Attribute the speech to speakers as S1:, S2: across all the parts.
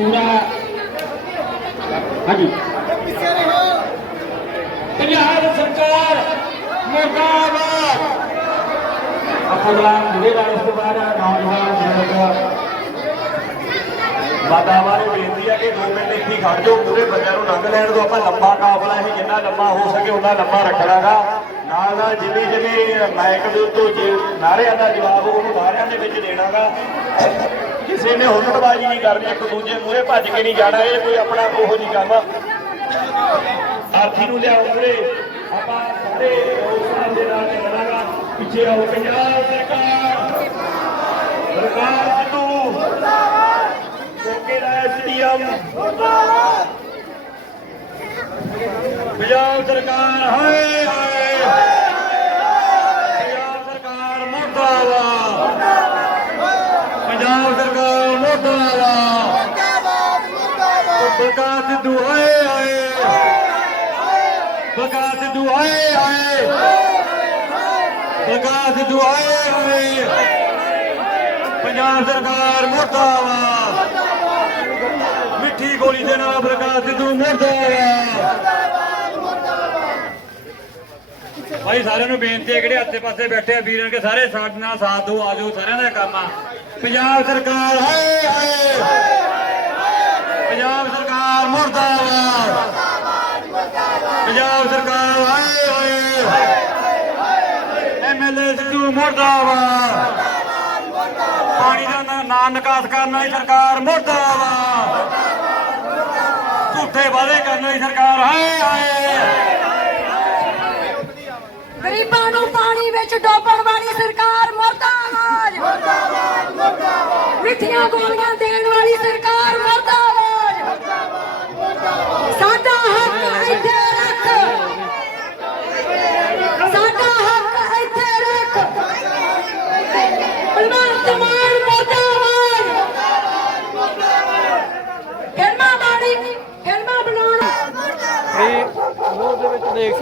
S1: ਪੂਰਾ ਹਾਂਜੀ। ਪੰਜਾਬ ਸਰਕਾਰ ਮੁਰਦਾਬਾਦ। ਆਪਣਾ ਜਿਹੜੇ ਨਾਲ ਇਸ ਤੋਂ ਬਾਅਦ ਨੌਜਵਾਨ ਜਨਤਾ।
S2: ਬਾਦਾਵਾਰੇ ਬੇਨਤੀ ਹੈ ਕਿ ਦੋ ਮਿੰਟ ਇੱਥੇ ਹੀ ਖੜ ਜਾਓ, ਪੂਰੇ ਬੰਦਿਆਂ ਨੂੰ ਲੰਘ ਲੈਣ ਦਿਓ। ਆਪਾਂ ਲੰਬਾ ਕਾਫਲਾ ਇਹ ਜਿੰਨਾ ਲੰਬਾ ਹੋ ਸਕੇ ਉਹਨਾਂ ਲੰਬਾ ਰੱਖਣਾਗਾ। ਨਾਲ ਨਾਲ ਜਿੰਨੀ ਜਿੰਨੀ ਮਾਈਕ ਦੇ ਉੱਤੋਂ ਜੇ ਨਾਰਿਆਂ ਦਾ ਜਵਾਬ ਉਹਨੂੰ ਨਾਰਿਆਂ ਦੇ ਵਿੱਚ ਦੇਣਾਗਾ। ਕਿਸੇ ਨੇ ਹੁਲੜਬਾਜ਼ੀ ਨਹੀਂ ਕਰਨੀ, ਇੱਕ ਦੂਜੇ ਮੂਹਰੇ ਭੱਜ ਕੇ ਨਹੀਂ ਜਾਣਾ, ਇਹ ਕੋਈ ਆਪਣਾ ਉਹ ਨਹੀਂ ਕੰਮ ਆਰਥੀ ਨੂੰ ਲਿਆਓ ਆਪਾਂ ਸਾਰੇ ਉਸ ਦੇ ਨਾਲ ਚੱਲਣਾਗਾ ਪਿੱਛੇ ਆਓ ਪੰਜਾਬ ਸਰਕਾਰ। ਸਰਕਾਰ ਸਿੱਧੂ ਮੌਕੇ ਦਾ ਐਸਡੀਐਮ ਪੰਜਾਬ ਸਰਕਾਰ, ਹਾਏ ਪੰਜਾਬ ਸਰਕਾਰ ਮੁਰਦਾਬਾਦ ਪੰਜਾਬ ਸਰਕਾਰ ਮੁਰਦਾਬਾਦ ਬਲਕਾਰ ਸਿੱਧੂ ਆਏ। ਆਏ ਬਲਕਾਰ ਸਿੱਧੂ ਆਏ। ਆਏ ਬਲਕਾਰ ਸਿੱਧੂ ਆਏ। ਆਏ ਪੰਜਾਬ ਸਰਕਾਰ ਮੁਰਦਾਬਾਦ। ਮਿੱਠੀ ਗੋਲੀ ਦੇ ਨਾਲ ਬਲਕਾਰ ਸਿੱਧੂ ਮੁਰਦਾਬਾਦ। ਭਾਈ ਸਾਰਿਆਂ ਨੂੰ ਬੇਨਤੀ ਹੈ ਕਿਹੜੇ ਆਸੇ ਪਾਸੇ ਬੈਠੇ ਆ, ਵੀਰਾਂ ਕੇ ਸਾਰੇ ਸਾਡੇ ਨਾਲ ਸਾਥ ਦਿਓ, ਆ ਜਾਓ ਸਾਰਿਆਂ ਦਾ ਕੰਮ ਆ। ਪੰਜਾਬ ਸਰਕਾਰ, ਹਾਏ ਹਾਏ। ਪੰਜਾਬ ਸਰਕਾਰ ਮੁਰਦਾਬਾਦ। ਪੰਜਾਬ ਸਰਕਾਰ, ਹਾਏ ਹਾਏ ਐਮਐਲਏ ਸਿੱਧੂ ਮੁਰਦਾਬਾਦ। ਪਾਣੀ ਦਾ ਨਾ- ਨਿਕਾਸ ਕਰਨ ਵਾਲੀ ਸਰਕਾਰ ਮੁਰਦਾਬਾਦ। ਝੂਠੇ ਵਾਅਦੇ ਕਰਨ ਵਾਲੀ ਸਰਕਾਰ, ਹਾਏ ਹਾਏ।
S3: ਗਰੀਬਾਂ ਨੂੰ ਪਾਣੀ ਵਿੱਚ ਡੋਬਣ ਵਾਲੀ ਸਰਕਾਰ ਮੁਰਦਾਬਾਦ। ਮੁਰਦਾਬਾਦ ਮੁਰਦਾਬਾਦ ਮਿੱਠੀਆਂ ਗੋਲੀਆਂ ਦੇਣ ਵਾਲੀ ਸਰਕਾਰ ਮੁਰਦਾਬਾਦ ਸਾਡਾ ਹੱਕ ਇੱਥੇ ਰੱਖ ਸਾਡਾ ਹੱਕ ਇੱਥੇ ਰੱਖ ਭਗਵੰਤ ਮਾਨ ਮੁਰਦਾਬਾਦ ਫਿਲਮਾਂ ਬਾੜੀ ਫਿਲਮਾਂ ਬਣਾਉਣ
S4: ਇਹ ਉਹ ਦੇ ਵਿੱਚ ਦੇਖ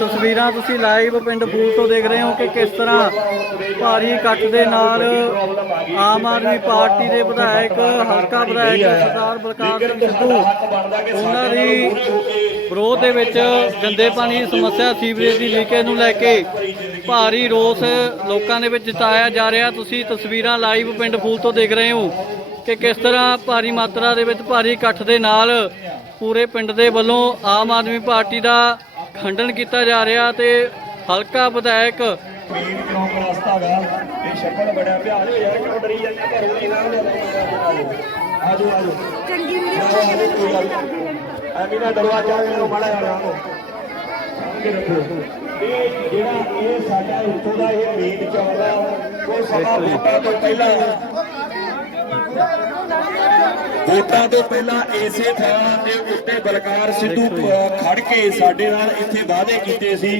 S4: ਤਸਵੀਰਾਂ ਤੁਸੀਂ ਲਾਈਵ ਪਿੰਡ ਫੂਲ ਤੋਂ ਦੇਖ ਰਹੇ ਹੋ ਕਿ ਕਿਸ ਤਰ੍ਹਾਂ ਭਾਰੀ ਇਕੱਠ ਦੇ ਨਾਲ ਆਮ ਆਦਮੀ ਪਾਰਟੀ ਦੇ ਵਿਧਾਇਕ, ਹਲਕਾ ਵਿਧਾਇਕ ਸਰਦਾਰ ਬਲਕਾਰ ਸਿੰਘ ਸਿੱਧੂ, ਉਹਨਾਂ ਦੀ ਵਿਰੋਧ ਦੇ ਵਿੱਚ ਗੰਦੇ ਪਾਣੀ ਦੀ ਸਮੱਸਿਆ ਸੀਵਰੇਜ ਦੀ ਲੀਕੇਜ ਨੂੰ ਲੈ ਕੇ ਭਾਰੀ ਰੋਸ ਲੋਕਾਂ ਦੇ ਵਿੱਚ ਜਤਾਇਆ ਜਾ ਰਿਹਾ। ਤੁਸੀਂ ਤਸਵੀਰਾਂ ਲਾਈਵ ਪਿੰਡ ਫੂਲ ਤੋਂ ਦੇਖ ਰਹੇ ਹੋ ਕਿ ਕਿਸ ਤਰ੍ਹਾਂ ਭਾਰੀ ਮਾਤਰਾ ਦੇ ਵਿੱਚ ਭਾਰੀ ਇਕੱਠ ਦੇ ਨਾਲ ਪੂਰੇ ਪਿੰਡ ਦੇ ਵੱਲੋਂ ਆਮ ਆਦਮੀ ਪਾਰਟੀ ਦਾ ਖੰਡਨ ਕੀਤਾ ਜਾ ਰਿਹਾ ਤੇ ਹਲਕਾ ਵਿਧਾਇਕ
S2: ਮੀਨ ਕਰਾਉਣ ਵਾਸਤਾ ਗਾ ਇਹ ਸ਼ਕਲ ਬੜਿਆ ਪਿਆਰ ਹੋ ਯਾਰ ਕਿਉਂ ਡਰੀ ਜਾਂਦੇ ਪਰ ਉਹ ਇਹਨਾਂ ਨੂੰ। ਆਜੋ ਆਜੋ
S3: ਚੰਗੀ
S2: ਐਵੇਂ ਨਾ ਦਰਵਾਜ਼ਾ ਮੈਨੂੰ ਬੜਾ ਯਾਰ ਆਓ ਸਾਂਭ ਕੇ ਰੱਖੋ ਇਹ ਜਿਹੜਾ ਇਹ ਸਾਡਾ ਇੱਥੋਂ ਦਾ ਇਹ ਮੇਨ ਚੌਕ ਆ ਕੋਈ ਸਮਾਂ ਵੋਟਾਂ ਤੋਂ ਪਹਿਲਾਂ ਵੋਟਾਂ ਤੋਂ ਪਹਿਲਾਂ ਇਸੇ ਥਾਂ ਦੇ ਉੱਤੇ ਬਲਕਾਰ ਸਿੱਧੂ ਖੜ ਕੇ ਸਾਡੇ ਨਾਲ ਇੱਥੇ ਵਾਅਦੇ ਕੀਤੇ ਸੀ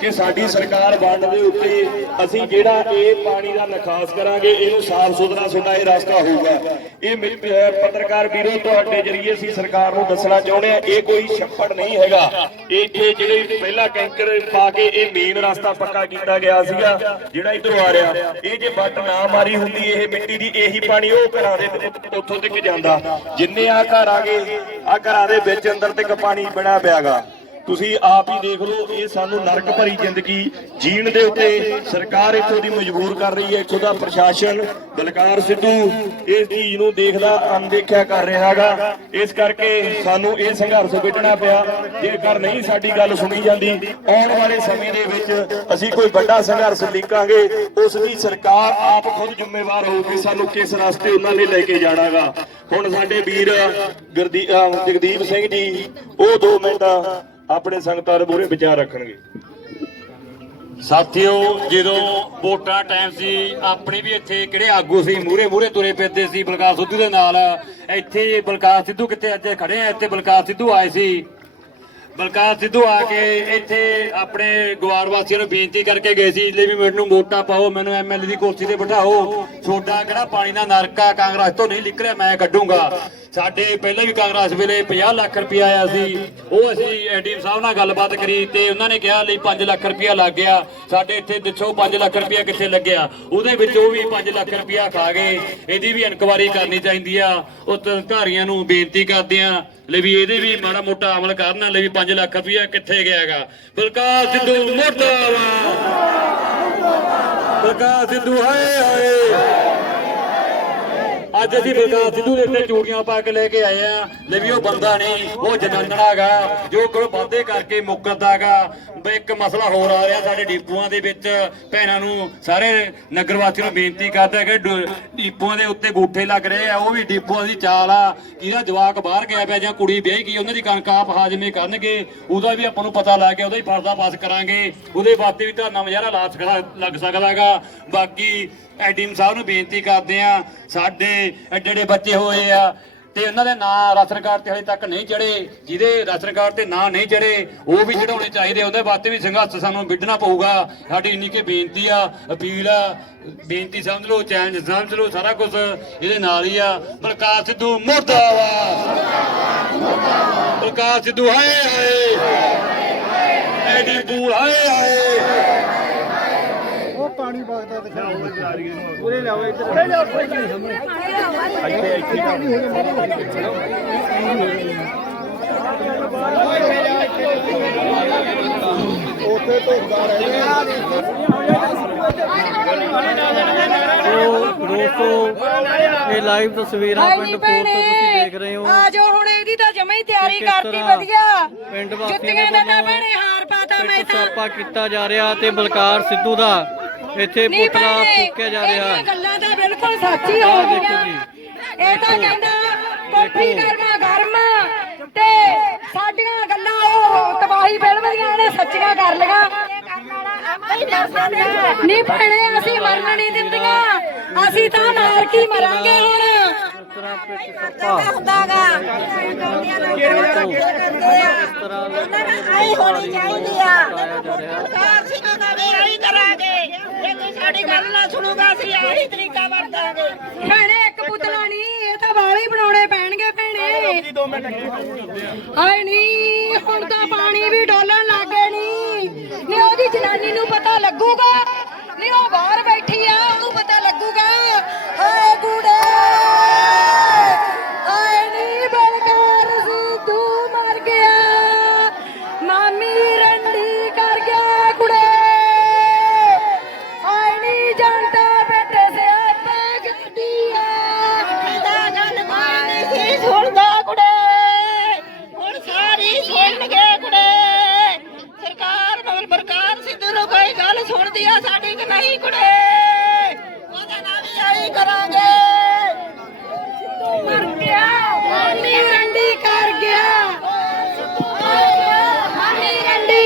S2: ਕਿ ਸਾਡੀ ਸਰਕਾਰ ਬਣਨ ਦੇ ਉੱਤੇ ਅਸੀਂ ਜਿਹੜਾ ਇਹ ਪਾਣੀ ਦਾ ਨਿਕਾਸ ਕਰਾਂਗੇ ਇਹਨੂੰ ਸਾਫ਼ ਸੁਥਰਾ ਸੁਣਾ ਇਹ ਰਸਤਾ ਹੋਊਗਾ। ਇਹ ਪੱਤਰਕਾਰ ਵੀਰੋ ਤੁਹਾਡੇ ਜਰੀਏ ਅਸੀਂ ਸਰਕਾਰ ਨੂੰ ਦੱਸਣਾ ਚਾਹੁੰਦੇ ਆ ਇਹ ਕੋਈ ਛੱਪੜ ਨਹੀਂ ਹੈਗਾ। ਇੱਥੇ ਜਿਹੜੇ ਪਹਿਲਾ ਕੈਂਕਰ ਪਾ ਕੇ ਇਹ ਮੇਨ ਰਸਤਾ ਪੱਕਾ ਕੀਤਾ ਗਿਆ ਸੀਗਾ ਜਿਹੜਾ ਇਧਰੋਂ ਆ ਰਿਹਾ। ਇਹ ਜੇ ਵੱਟ ਨਾ ਮਾਰੀ ਹੁੰਦੀ ਇਹ ਮਿੱਟੀ ਦੀ ਇਹੀ ਪਾਣੀ ਉਹ ਘਰਾਂ ਦੇ ਉੱਥੋਂ ਤੱਕ ਜਾਂਦਾ। ਜਿੰਨੇ ਆ ਘਰ ਆ ਗਏ ਆ ਘਰਾਂ ਦੇ ਵਿੱਚ ਅੰਦਰ ਤੱਕ ਪਾਣੀ ਬਣਿਆ ਪਿਆਗਾ ਤੁਸੀਂ ਆਪ ਹੀ ਦੇਖ ਲਓ, ਇਹ ਸਾਨੂੰ ਨਰਕ ਭਰੀ ਜ਼ਿੰਦਗੀ ਜੀਣ ਦੇ ਉੱਤੇ ਸਰਕਾਰ ਇੱਥੋਂ ਦੀ ਮਜਬੂਰ ਕਰ ਰਹੀ ਹੈ, ਇੱਥੋਂ ਦਾ ਪ੍ਰਸ਼ਾਸਨ ਬਲਕਾਰ ਸਿੱਧੂ ਇਸ ਚੀਜ਼ ਨੂੰ ਦੇਖਦਾ, ਅਣਦੇਖਿਆ ਕਰ ਰਿਹਾ ਹੈਗਾ। ਇਸ ਕਰਕੇ ਸਾਨੂੰ ਇਹ ਸੰਘਰਸ਼ ਵਿੱਢਣਾ ਪਿਆ। ਜੇਕਰ ਨਹੀਂ ਸਾਡੀ ਗੱਲ ਸੁਣੀ ਜਾਂਦੀ, ਆਉਣ ਵਾਲੇ ਸਮੇਂ ਦੇ ਵਿੱਚ ਅਸੀਂ ਕੋਈ ਵੱਡਾ ਸੰਘਰਸ਼ ਲਿਖਾਂਗੇ ਉਸ ਦੀ ਸਰਕਾਰ ਆਪ ਖੁਦ ਜ਼ਿੰਮੇਵਾਰ ਹੋਊਗੀ ਸਾਨੂੰ ਕਿਸ ਰਸਤੇ ਉਹਨਾਂ ਨੇ ਲੈ ਕੇ ਜਾਣਾਗਾ। ਹੁਣ ਸਾਡੇ ਵੀਰ ਗੁਰਦੀ- ਜਗਦੀਪ ਸਿੰਘ ਜੀ, ਉਹ 2 ਮਿੰਟ ਆਪਣੇ ਸੰਗਤਾਂ ਦੇ ਮੂਹਰੇ ਵਿਚਾਰ ਰੱਖਣਗੇ।
S1: ਸਾਥੀਓ, ਜਦੋਂ ਵੋਟਾਂ ਟਾਈਮ ਸੀ, ਆਪਣੇ ਵੀ ਇੱਥੇ ਕਿਹੜੇ ਆਗੂ ਸੀ ਮੂਰੇ ਮੂਰੇ ਤੁਰੇ ਫਿਰਦੇ ਸੀ, ਬਲਕਾਰ ਸਿੱਧੂ ਦੇ ਨਾਲ। ਇੱਥੇ ਬਲਕਾਰ ਸਿੱਧੂ ਕਿੱਥੇ ਅੱਜ ਖੜੇ ਆ? ਇੱਥੇ ਬਲਕਾਰ ਸਿੱਧੂ ਆਏ ਸੀ। ਬਲਕਾਰ ਸਿੱਧੂ ਆ ਕੇ ਇੱਥੇ ਆਪਣੇ ਗਵਾਰ ਵਾਸੀਆਂ ਨੂੰ ਬੇਨਤੀ ਕਰਕੇ ਗਏ ਸੀ, ਲੈ ਵੀ ਮੈਨੂੰ ਵੋਟਾਂ ਪਾਓ, ਮੈਨੂੰ ਐਮਐਲਏ ਦੀ ਕੁਰਸੀ ਤੇ ਬਿਠਾਓ। ਛੋਟਾ ਕਿਹੜਾ ਪਾਣੀ ਦਾ ਨਰਕਾ ਕਾਂਗਰਸ ਤੋਂ ਨਹੀਂ ਨਿਕਲਿਆ, ਮੈਂ ਕੱਢੂੰਗਾ। ਸਾਡੇ ਪਹਿਲਾਂ ਵੀ ਕਾਂਗਰਸ ਵੇਲੇ 50 ਲੱਖ ਰੁਪਇਆ ਆਇਆ ਸੀ, ਉਹ ਅਸੀਂ ਐਡੀਐਮ ਸਾਹਿਬ ਨਾਲ ਗੱਲਬਾਤ ਕਰੀ ਤੇ ਉਹਨਾਂ ਨੇ ਕਿਹਾ ਲਈ 5 ਲੱਖ ਰੁਪਇਆ ਲੱਗ ਗਿਆ, ਸਾਡੇ ਇੱਥੇ ਦੱਸੋ 5 ਲੱਖ ਰੁਪਇਆ ਕਿੱਥੇ ਲੱਗਿਆ? ਉਹਦੇ ਵਿੱਚ ਉਹ ਵੀ 5 ਲੱਖ ਰੁਪਇਆ ਖਾ ਗਏ, ਇਹਦੀ ਵੀ ਇਨਕੁਆਰੀ ਕਰਨੀ ਚਾਹੀਦੀ ਆ, ਉਹ ਧਾਰੀਆਂ ਨੂੰ ਬੇਨਤੀ ਕਰਦੇ ਆ ਲਈ ਵੀ ਇਹਦੇ ਵੀ ਮਾੜਾ ਮੋਟਾ ਅਮਲ ਕਰਨ, ਲਈ ਵੀ 5 ਲੱਖ ਰੁਪਇਆ ਕਿੱਥੇ ਗਿਆਗਾ ਪ੍ਰਕਾਸ਼ ਸਿੱਧੂ ਮੁਰਦਾਬਾਦ! ਬਲਕਾਰ ਸਿੱਧੂ, ਹਾਏ ਹਾਏ! ਅੱਜ ਅਸੀਂ ਬਲਕਾਰ ਸਿੱਧੂ ਦੇ ਉੱਤੇ ਚੂੜੀਆਂ ਪਾ ਕੇ ਲੈ ਕੇ ਆਏ ਆ। ਲੈ ਵੀ ਉਹ ਬੰਦਾ ਨਹੀਂ, ਉਹ ਜਨਾਨਣਾਗਾ ਜੋ ਕੋਲ ਵਾਅਦੇ ਕਰਕੇ ਮੁੱਕਰਦਾਗਾ ਬਈ ਇੱਕ ਮਸਲਾ ਹੋਰ ਆ ਰਿਹਾ ਸਾਡੇ ਡੀਪੂਆਂ ਦੇ ਵਿੱਚ। ਭੈਣਾਂ ਨੂੰ ਸਾਰੇ ਨਗਰ ਵਾਸੀਆਂ ਨੂੰ ਬੇਨਤੀ ਕਰਦਾ ਕਿ ਡੀਪੂਆਂ ਦੇ ਉੱਤੇ ਗੂਠੇ ਲੱਗ ਰਹੇ ਆ, ਉਹ ਵੀ ਡੀਪੂਆਂ ਦੀ ਚਾਲ ਆ। ਕਿਹਦਾ ਜਵਾਕ ਬਾਹਰ ਗਿਆ ਪਿਆ ਜਾਂ ਕੁੜੀ ਵਿਆਹੀ ਗਈ, ਉਹਨਾਂ ਦੀ ਕਣਕ ਆਪ ਹਾਜ਼ਮੇ ਕਰਨਗੇ, ਉਹਦਾ ਵੀ ਆਪਾਂ ਨੂੰ ਪਤਾ ਲੱਗ ਗਿਆ, ਉਹਦਾ ਹੀ ਫਰਦਾ ਪਾਸ ਕਰਾਂਗੇ। ਉਹਦੇ ਵਾਸਤੇ ਵੀ ਧਰਨਾ ਮੁਜ਼ਾਹਰਾ ਲਾ ਸਕਦਾ, ਲੱਗ ਸਕਦਾਗਾ। ਬਾਕੀ ਐਡੀਮ ਸਾਹਿਬ ਨੂੰ ਬੇਨਤੀ ਕਰਦੇ ਆ, ਸਾਡੇ ਐਡੇ ਐਡੇ ਬੱਚੇ ਹੋਏ ਆ ਤੇ ਉਹਨਾਂ ਦੇ ਨਾਂ ਰਾਸ਼ਨ ਕਾਰਡ ਤੇ ਹਲੇ ਤੱਕ ਨਹੀਂ ਚੜੇ, ਜਿਹਦੇ ਰਾਸ਼ਨ ਕਾਰਡ ਤੇ ਨਾਂ ਨਹੀਂ ਚੜੇ, ਉਹ ਵੀ ਚੜਾਉਣੇ ਚਾਹੀਦੇ, ਉਹਦੇ ਵਾਸਤੇ ਵੀ ਸੰਘਰਸ਼ ਸਾਨੂੰ ਵਿੱਢਣਾ ਪਊਗਾ। ਸਾਡੀ ਇੰਨੀ ਕੇ ਬੇਨਤੀ ਆ, ਅਪੀਲ ਆ, ਬੇਨਤੀ ਸਮਝ ਲਓ ਚੈਲੰਜ ਸਮਝ ਲਓ, ਸਾਰਾ ਕੁਝ ਇਹਦੇ ਨਾਲ ਹੀ ਆ। ਪ੍ਰਕਾਸ਼ ਸਿੱਧੂ ਮੁਰਦਾਬਾਦ। ਪ੍ਰਕਾਸ਼ ਸਿੱਧੂ, ਹਾਏ ਹਾਏ। ਐਡੀ ਪੂਲ ਹਾਏ ਹਾਏ।
S4: ਪਾਣੀ ਵਗਦਾ ਪੂਰੇ ਇੱਧਰ। ਪੂਰੇ ਕੋਈ ਉੱਥੇ ਦੋਸਤੋ ਇਹ ਲਾਈਵ ਤਸਵੀਰਾਂ ਪਿੰਡ
S3: ਨੀ
S4: ਫੂਲ ਤੋਂ ਤੁਸੀਂ ਦੇਖ ਰਹੇ ਹੋ।
S3: ਆ ਜੋ ਹੁਣ ਇਹਦੀ ਤਾਂ ਜਮੇ ਹੀ ਤਿਆਰੀ ਕਰਤੀ ਵਧੀਆ।
S4: ਪਿੰਡ ਵਾਸੀਆਂ
S3: ਜੁੱਤੀਆਂ
S4: ਦੇ
S3: ਤਾਂ ਭੈਣੇ ਹਾਰ ਪਾਤਾ ਮੈਂ ਤਾਂ।
S4: ਸਾਪਾ ਕੀਤਾ ਜਾ ਰਿਹਾ ਤੇ ਬਲਕਾਰ ਸਿੱਧੂ ਦਾ। ਇੱਥੇ ਪੁਤਲਾ ਫੂਕਿਆ ਜਾ ਰਿਹਾ।
S3: ਇਹਦੀਆਂ ਗੱਲਾਂ ਤਾਂ ਬਿਲਕੁਲ ਸੱਚੀ ਹੋ ਗਈਆਂ। ਇਹ ਤਾਂ ਕਹਿੰਦਾ ਕੋਠੀ ਗਰਮਾ ਗਰਮਾ ਤੇ ਸਾਡੀਆਂ ਗੱਲਾਂ ਉਹ ਤਬਾਹੀ ਫਿਲਮ ਦੀਆਂ ਇਹਨੇ ਸੱਚੀਆਂ ਕਰ ਲਈਆਂ। ਨਹੀਂ ਭੈਣੇ ਅਸੀਂ ਮਰਨ ਨਹੀਂ ਦਿੰਦੀਆਂ। ਅਸੀਂ ਤਾਂ ਮਾਰ ਕੇ ਮਰਾਂਗੇ ਹੁਣ?
S4: ਇਸ ਤਰ੍ਹਾਂ ਪਿੱਛ ਸਾਪਾ
S3: ਹੁੰਦਾਗਾ
S4: ਇਸ ਤਰ੍ਹਾਂ
S3: ਆਈ ਹੋਣੀ ਚਾਹੀਦੀ ਆ ਸਰਕਾਰ ਸਿੰਘਾਂ ਦਾ ਵੀ ਆਹੀ ਕਰਾਂਗੇ ਜੇ ਕੋਈ ਸਾਡੀ ਗੱਲ ਨਾ ਸੁਣੂਗਾ ਅਸੀਂ ਆਹੀ ਤਰੀਕਾ ਵਰਤਾਂਗੇ ਭੈਣੇ ਇੱਕ ਪੁਤਲਾ ਨਹੀਂ ਇਹ ਤਾਂ ਵਾਲੇ ਬਣਾਉਣੇ ਪੈਣਗੇ ਭੈਣੇ ਹਾਏ ਨਹੀਂ ਹੁਣ ਤਾਂ ਪਾਣੀ ਵੀ ਡੋਲਣ ਲੱਗੇ ਨਹੀਂ। ਨਹੀਂ, ਉਹਦੀ ਜਨਾਨੀ ਨੂੰ ਪਤਾ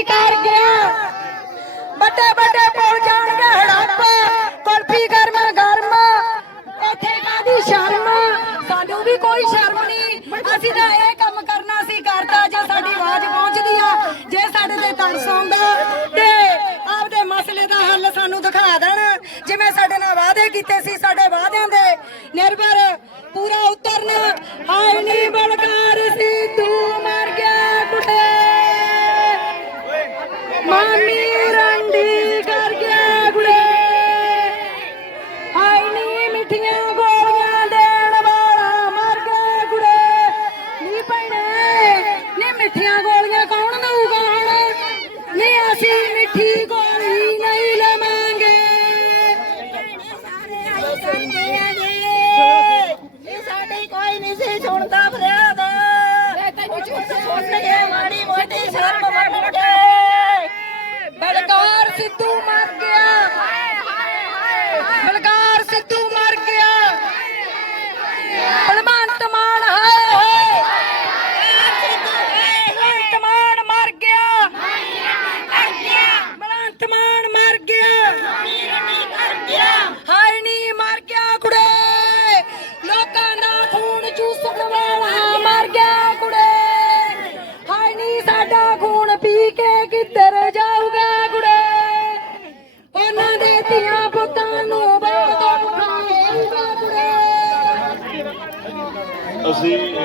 S3: ਕਰ ਗਿਆ। ਵੱਡੇ ਵੱਡੇ ਪੁੱਲ ਜਾਣਗੇ ਹੜੱਪ। ਕੁਲਫੀ ਗਰਮ ਗਰਮ। ਇੱਥੇ ਕਾਦੀ ਸ਼ਰਮ? ਸਾਨੂੰ ਵੀ ਕੋਈ ਸ਼ਰਮ ਨਹੀਂ। ਅਸੀਂ ਤਾਂ ਇਹ ਕੰਮ ਕਰਨਾ ਸੀ ਕਰਦਾ ਜੇ ਸਾਡੀ ਆਵਾਜ਼ ਪਹੁੰਚਦੀ ਆ, ਜੇ ਸਾਡੇ ਤੇ ਤਰਸ ਆਉਂਦਾ ਤੇ ਆਪਦੇ ਮਸਲੇ ਦਾ ਹੱਲ ਸਾਨੂੰ ਦਿਖਾ ਦੇਣ। ਜਿਵੇਂ ਸਾਡੇ ਨਾਲ ਵਾਅਦੇ ਕੀਤੇ ਸੀ, ਸਾਡੇ ਵਾਅਦਿਆਂ ਦੇ ਨਿਰਭਰ ਮਿੱਠੀਆਂ ਗੋਲੀਆਂ ਕੌਣ ਦਊਗਾ ਹੁਣ? ਨਹੀਂ ਅਸੀਂ ਮਿੱਠੀ ਗੋਲੀ ਨਹੀਂ ਲਵਾਂਗੇ। ਸਾਡੀ ਸੁਣਦਾ ਫਰਿਆਦ ਮਾੜੀ ਮੋਟੀ ਬਲਕਾਰ
S2: ਸਿੱਧੂ ਮਰ ਗਿਆ। ਹਾਏ ਹਾਏ ਹਾਏ ਬਲਕਾਰ ਸਿੱਧੂ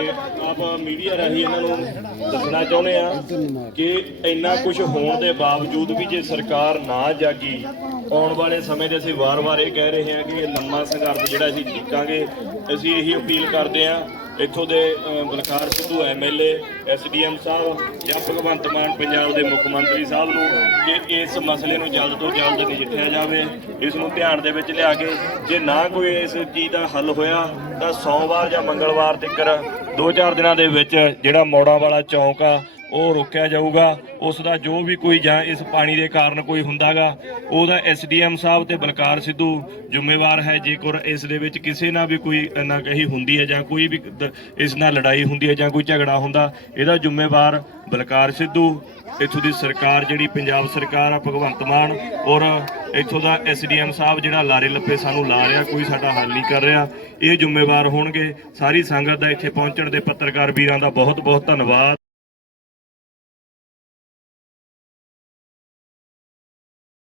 S2: ਆਪ ਮੀਡੀਆ ਰਾਹੀਂ ਇਹਨਾਂ ਨੂੰ ਦੱਸਣਾ ਚਾਹੁੰਦੇ ਆ ਕਿ ਇੰਨਾ ਕੁਝ ਹੋਣ ਦੇ ਬਾਵਜੂਦ ਵੀ ਜੇ ਸਰਕਾਰ ਨਾ ਜਾਗੀ, ਆਉਣ ਵਾਲੇ ਸਮੇਂ 'ਚ ਅਸੀਂ ਵਾਰ-ਵਾਰ ਇਹ ਕਹਿ ਰਹੇ ਹਾਂ ਕਿ ਇਹ ਲੰਮਾ ਸੰਘਰਸ਼ ਜਿਹੜਾ ਅਸੀਂ ਜਿੱਤਾਂਗੇ ਅਸੀਂ ਇਹੀ ਅਪੀਲ ਕਰਦੇ ਹਾਂ ਇੱਥੋਂ ਦੇ ਅ, ਬਲਕਾਰ ਸਿੱਧੂ ਐਮਐਲਏ ਐਸਡੀਐਮ ਸਾਹਿਬ ਜਾਂ ਭਗਵੰਤ ਮਾਨ ਪੰਜਾਬ ਦੇ ਮੁੱਖ ਮੰਤਰੀ ਸਾਹਿਬ ਨੂੰ ਕਿ ਇਸ ਮਸਲੇ ਨੂੰ ਜਲਦ ਤੋਂ ਜਲਦ ਨਜਿੱਠਿਆ ਜਾਵੇ ਇਸ ਨੂੰ ਧਿਆਨ ਦੇ ਵਿੱਚ ਲਿਆ ਕੇ ਜੇ ਨਾ ਕੋਈ ਇਸ ਚੀਜ਼ ਦਾ ਹੱਲ ਹੋਇਆ ਤਾਂ ਸੋਮਵਾਰ ਜਾਂ ਮੰਗਲਵਾਰ ਤੱਕ 2-4 ਦਿਨਾਂ ਦੇ ਵਿੱਚ ਜਿਹੜਾ ਮੋੜਾਂ ਵਾਲਾ ਚੌਂਕ ਆ ਉਹ ਰੋਕਿਆ ਜਾਊਗਾ। ਉਸ ਦਾ ਜੋ ਵੀ ਕੋਈ ਜਾਂ ਇਸ ਪਾਣੀ ਦੇ ਕਾਰਨ ਕੋਈ ਹੁੰਦਾਗਾ, ਉਹਦਾ ਐਸਡੀਐਮ ਸਾਹਿਬ ਤੇ ਬਲਕਾਰ ਸਿੱਧੂ ਜ਼ਿੰਮੇਵਾਰ ਹੈ। ਜੇਕਰ ਇਸ ਦੇ ਵਿੱਚ ਕਿਸੇ ਨਾਲ ਵੀ ਕੋਈ ਨਾ ਕਹੀ ਹੁੰਦੀ ਹੈ ਜਾਂ ਕੋਈ ਵੀ ਦ- ਇਸ ਨਾਲ ਲੜਾਈ ਹੁੰਦੀ ਹੈ ਜਾਂ ਕੋਈ ਝਗੜਾ ਹੁੰਦਾ, ਇਹਦਾ ਜ਼ਿੰਮੇਵਾਰ ਬਲਕਾਰ ਸਿੱਧੂ। ਇੱਥੋਂ ਦੀ ਸਰਕਾਰ ਜਿਹੜੀ, ਪੰਜਾਬ ਸਰਕਾਰ ਆ, ਭਗਵੰਤ ਮਾਨ, ਔਰ ਇੱਥੋਂ ਦਾ ਐਸਡੀਐਮ ਸਾਹਿਬ ਜਿਹੜਾ ਲਾਰੇ ਲੱਪੇ ਸਾਨੂੰ ਲਾ ਰਿਹਾ, ਕੋਈ ਸਾਡਾ ਹੱਲ ਨਹੀਂ ਕਰ ਰਿਹਾ। ਇਹ ਜ਼ਿੰਮੇਵਾਰ ਹੋਣਗੇ। ਸਾਰੀ ਸੰਗਤ ਦਾ ਇੱਥੇ ਪਹੁੰਚਣ ਦੇ ਪੱਤਰਕਾਰ ਵੀਰਾਂ ਦਾ ਬਹੁਤ ਬਹੁਤ ਧੰਨਵਾਦ।